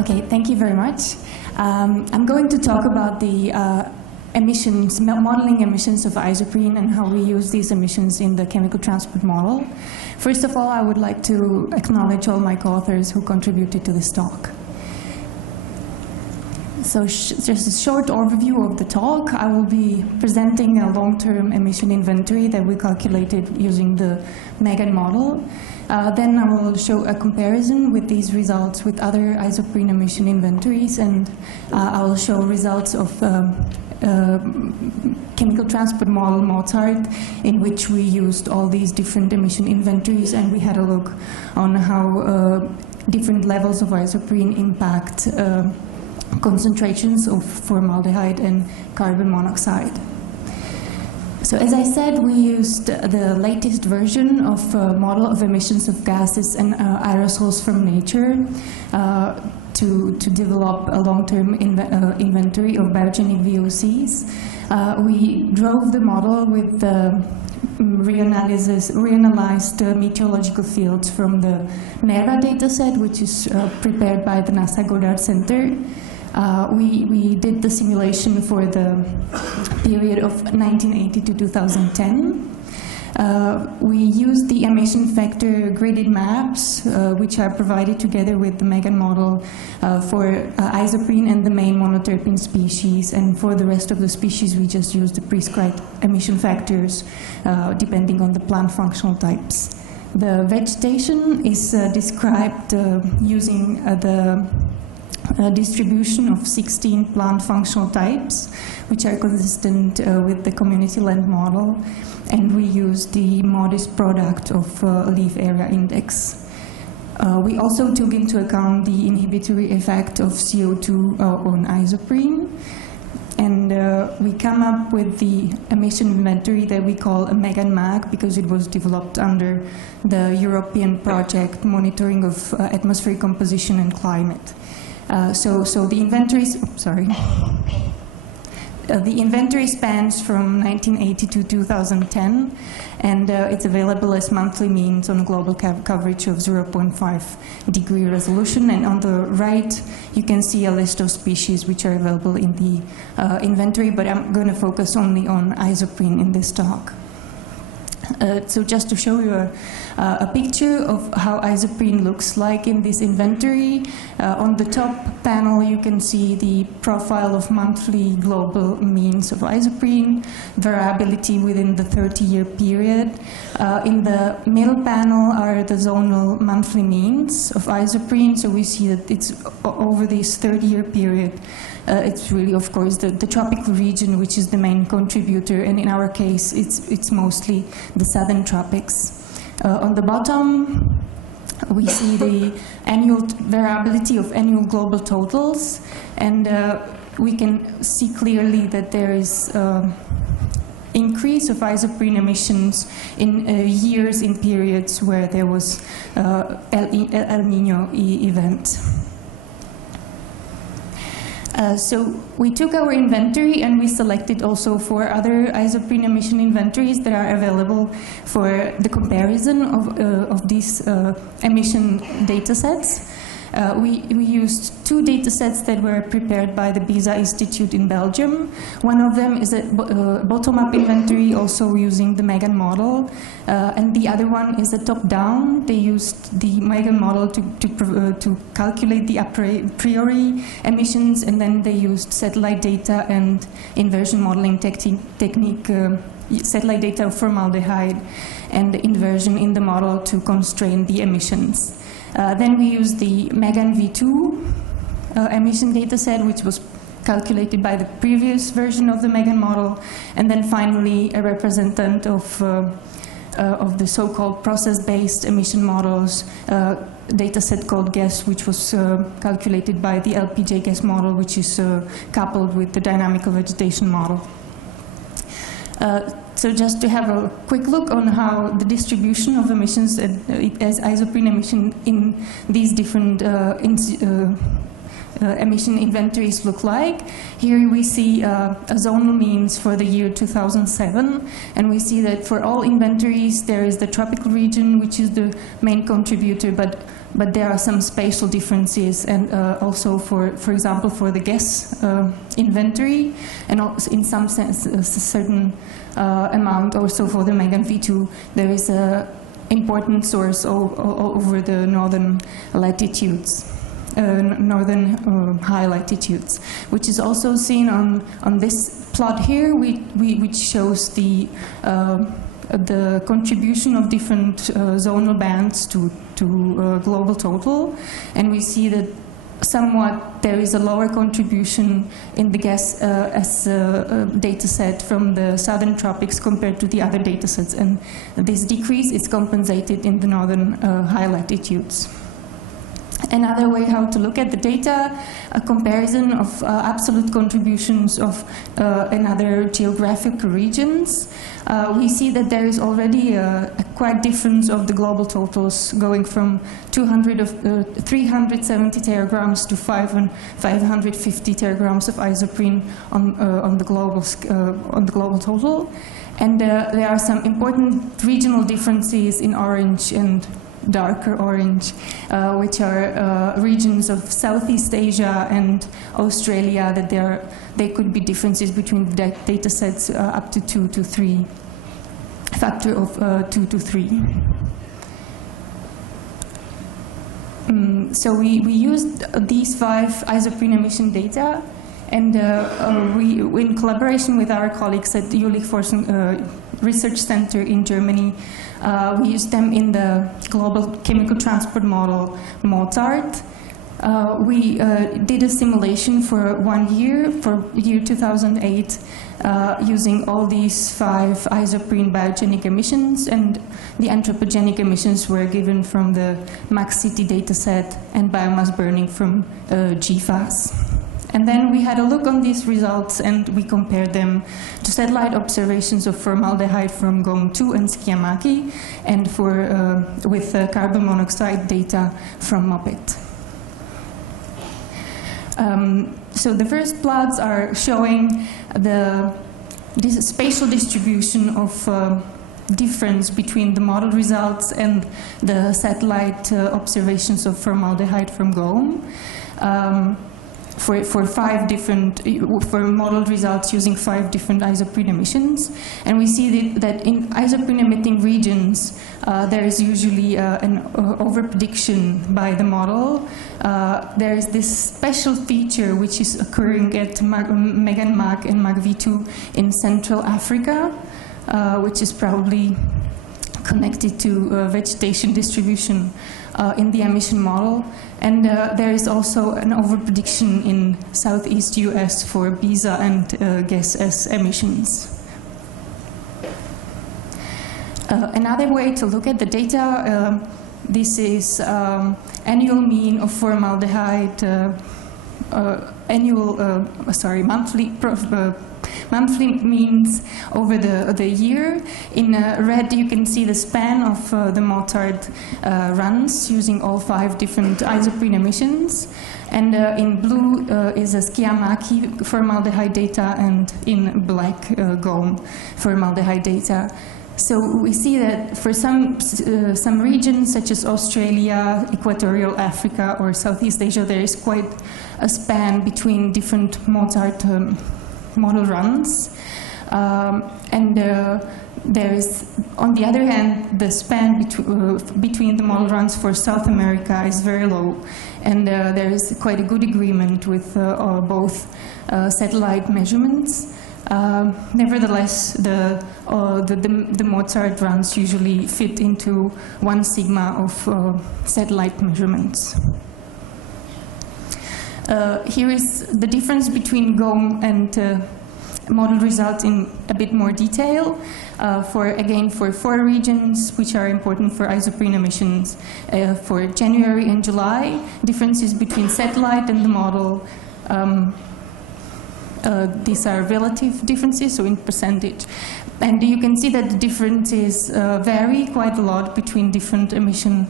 Okay, thank you very much. I'm going to talk about the emissions, modeling emissions of isoprene and how we use these emissions in the chemical transport model. First of all, I would like to acknowledge all my co-authors who contributed to this talk. So just a short overview of the talk. I will be presenting a long-term emission inventory that we calculated using the Megan model. Then I will show a comparison with these results with other isoprene emission inventories, and I will show results of chemical transport model Mozart, in which we used all these different emission inventories, and we had a look on how different levels of isoprene impact concentrations of formaldehyde and carbon monoxide. So as I said, we used the latest version of a model of emissions of gases and aerosols from nature to develop a long-term inventory of biogenic VOCs. We drove the model with the reanalyzed meteorological fields from the NERA dataset, which is prepared by the NASA Goddard Center. We did the simulation for the period of 1980 to 2010. We used the emission factor gridded maps, which are provided together with the Megan model for isoprene and the main monoterpene species. And for the rest of the species, we just used the prescribed emission factors, depending on the plant functional types. The vegetation is described using the distribution of 16 plant functional types, which are consistent with the community land model, and we use the modest product of leaf area index. We also took into account the inhibitory effect of CO2 on isoprene, and we come up with the emission inventory that we call a Megan-MAG, because it was developed under the European project monitoring of atmospheric composition and climate. So the inventories, the inventory spans from 1980 to 2010, and it's available as monthly means on global coverage of 0.5 degree resolution. And on the right, you can see a list of species which are available in the inventory, but I'm going to focus only on isoprene in this talk. So just to show you a picture of how isoprene looks like in this inventory, on the top panel you can see the profile of monthly global means of isoprene, variability within the 30-year period. In the middle panel are the zonal monthly means of isoprene, so we see that it's over this 30-year period. It's really, of course, the tropical region which is the main contributor, and in our case it's mostly the southern tropics. On the bottom we see the annual variability of annual global totals, and we can see clearly that there is increase of isoprene emissions in years, in periods where there was El Nino event. So we took our inventory and we selected also 4 other isoprene emission inventories that are available for the comparison of these emission data sets. We used 2 data sets that were prepared by the BISA Institute in Belgium. One of them is a bottom-up inventory, also using the Megan model, and the other one is a top-down. They used the Megan model to calculate the a priori emissions, and then they used satellite data and inversion modeling technique, satellite data of formaldehyde and inversion in the model to constrain the emissions. Then we used the Megan V2 emission data set, which was calculated by the previous version of the Megan model, and then finally a representative of the so-called process-based emission models data set called GES, which was calculated by the LPJ GES model, which is coupled with the dynamical vegetation model. So just to have a quick look on how the distribution of emissions as isoprene emission in these different emission inventories look like. Here we see zonal means for the year 2007, and we see that for all inventories there is the tropical region, which is the main contributor, but there are some spatial differences, and also for example for the gas inventory, and also in some sense a certain amount also for the Megan V2, there is a important source over the northern latitudes. Northern high latitudes, which is also seen on this plot here, which shows the contribution of different zonal bands to global total, and we see that somewhat there is a lower contribution in the gas data set from the southern tropics compared to the other data sets, and this decrease is compensated in the northern high latitudes. Another way how to look at the data, a comparison of absolute contributions of another geographic regions. We see that there is already a quite difference of the global totals, going from 370 teragrams to 550 teragrams of isoprene on the global total. And there are some important regional differences in orange and darker orange, which are regions of Southeast Asia and Australia, that there could be differences between the data sets up to 2 to 3, factor of 2 to 3. So we used these 5 isoprene emission data, and we, in collaboration with our colleagues at the Jülich Research Center in Germany, we used them in the global chemical transport model Mozart. We did a simulation for 1 year, for year 2008, using all these 5 isoprene biogenic emissions, and the anthropogenic emissions were given from the MaxCity dataset and biomass burning from GFAS. And then we had a look on these results, and we compared them to satellite observations of formaldehyde from GOM2 and Skiamaki, and with carbon monoxide data from MOPET. So the first plots are showing this spatial distribution of difference between the model results and the satellite observations of formaldehyde from GOM. For 5 different, for modeled results using 5 different isoprene emissions. And we see that in isoprene emitting regions, there is usually an overprediction by the model. There is this special feature which is occurring at Megan Mag and Mag V2 in Central Africa, which is probably connected to vegetation distribution in the emission model. And there is also an overprediction in Southeast US for BISA and gas S emissions. Another way to look at the data, this is annual mean of formaldehyde, monthly means over the year. In red, you can see the span of the Mozart runs using all 5 different isoprene emissions. And in blue is a Skiamaki formaldehyde data, and in black GOM formaldehyde data. So we see that for some regions, such as Australia, Equatorial Africa, or Southeast Asia, there is quite a span between different Mozart model runs. There is, on the other hand, the span between the model runs for South America is very low, and there is quite a good agreement with both satellite measurements. Nevertheless, the Mozart runs usually fit into 1 sigma of satellite measurements. Here is the difference between GOM and model results in a bit more detail. For 4 regions which are important for isoprene emissions. For January and July, differences between satellite and the model. These are relative differences, so in percentage. And you can see that the differences vary quite a lot between different emission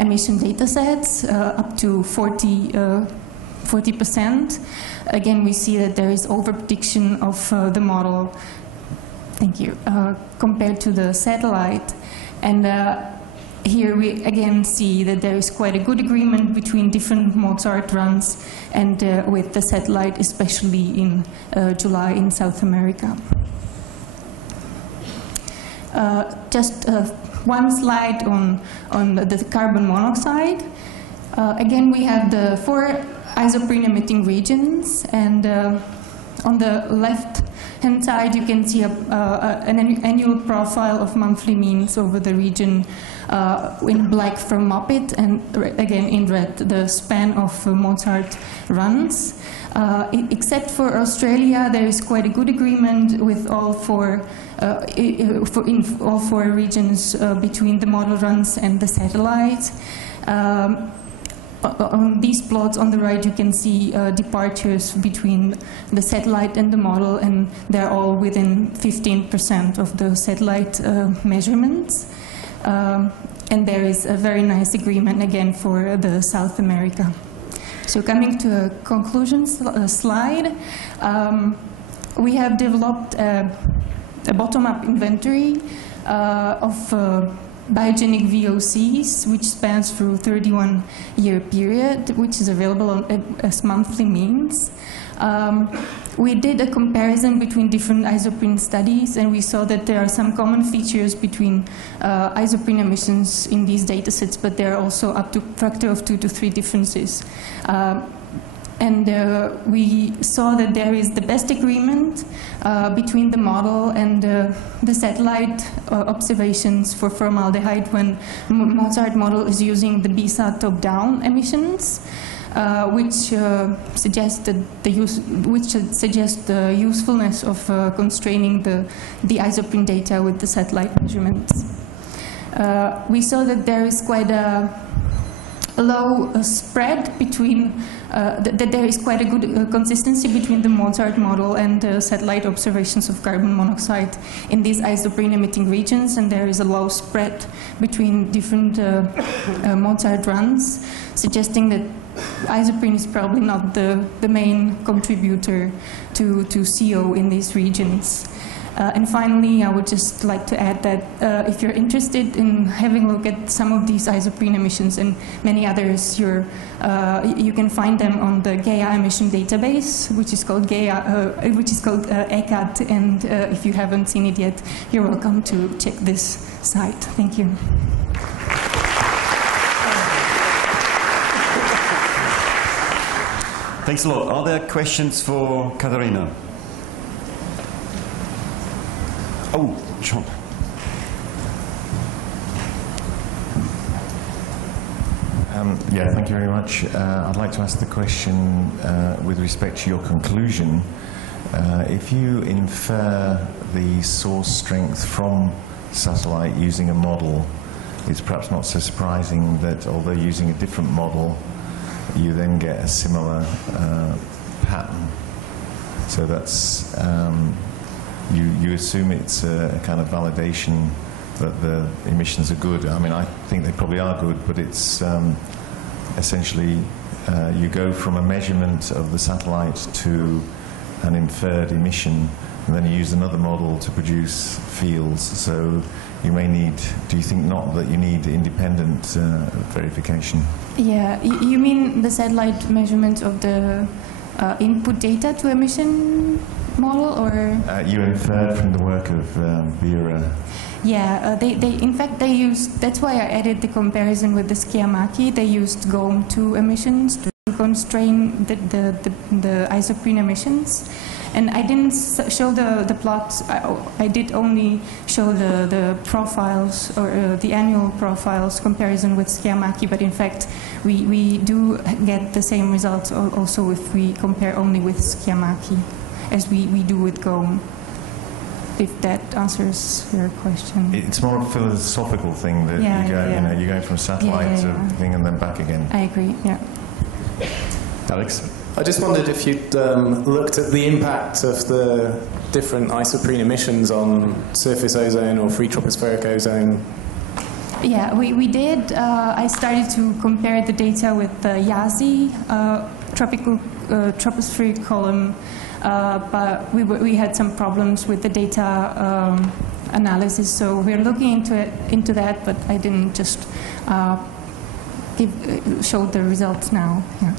emission data sets, up to 40%. Again, we see that there is overprediction of the model, thank you, compared to the satellite. And here we again see that there is quite a good agreement between different Mozart runs and with the satellite, especially in July in South America. Just one slide on the carbon monoxide. Again, we have the 4 isoprene emitting regions, and on the left-hand side you can see an annual profile of monthly means over the region in black for Muppet, and again in red the span of Mozart runs. Except for Australia, there is quite a good agreement with all 4 in all 4 regions between the model runs and the satellite. On these plots on the right, you can see departures between the satellite and the model, and they're all within 15% of the satellite measurements. And there is a very nice agreement again for the South America. So coming to a conclusion slide, we have developed a bottom-up inventory of biogenic VOCs, which spans through 31-year period, which is available as monthly means. We did a comparison between different isoprene studies, and we saw that there are some common features between isoprene emissions in these data sets, but there are also up to a factor of 2 to 3 differences. And we saw that there is the best agreement between the model and the satellite observations for formaldehyde when Mozart model is using the BSA top-down emissions, which suggest the usefulness of constraining the isoprene data with the satellite measurements. We saw that there is quite a low spread between, that there is quite a good consistency between the Mozart model and the satellite observations of carbon monoxide in these isoprene emitting regions, and there is a low spread between different Mozart runs, suggesting that isoprene is probably not the main contributor to CO in these regions. And finally, I would just like to add that if you're interested in having a look at some of these isoprene emissions and many others, you can find them on the Gaia emission database, which is called ECAT, and if you haven't seen it yet, you're welcome to check this site. Thank you. Thanks a lot. Are there questions for Katerina? Oh, John. Yeah, thank you very much. I'd like to ask the question with respect to your conclusion. If you infer the source strength from satellite using a model, it's perhaps not so surprising that although using a different model, you then get a similar pattern. So that's, you assume it's a kind of validation that the emissions are good. I mean, I think they probably are good, but it's essentially you go from a measurement of the satellite to an inferred emission, and then you use another model to produce fields. So you may need, do you think not that you need independent verification? Yeah, you mean the satellite measurement of the input data to emission model, or? You inferred from the work of Vera. Yeah, in fact they used, that's why I added the comparison with the Schiamacchi. They used GOM2 emissions to constrain the isoprene emissions. And I didn't show the plots, I did only show the profiles, or the annual profiles comparison with Schiamacchi, but in fact we do get the same results also if we compare only with Schiamacchi as we do with GOM, if that answers your question. It's more a philosophical thing that you know, you go from satellite to thing and then back again. I agree, yeah. Alex? I just wondered if you'd looked at the impact of the different isoprene emissions on surface ozone or free tropospheric ozone Yeah, we did. I started to compare the data with the YASI tropospheric column, but we had some problems with the data analysis, so we're looking into that, but I didn't just show the results now. Yeah.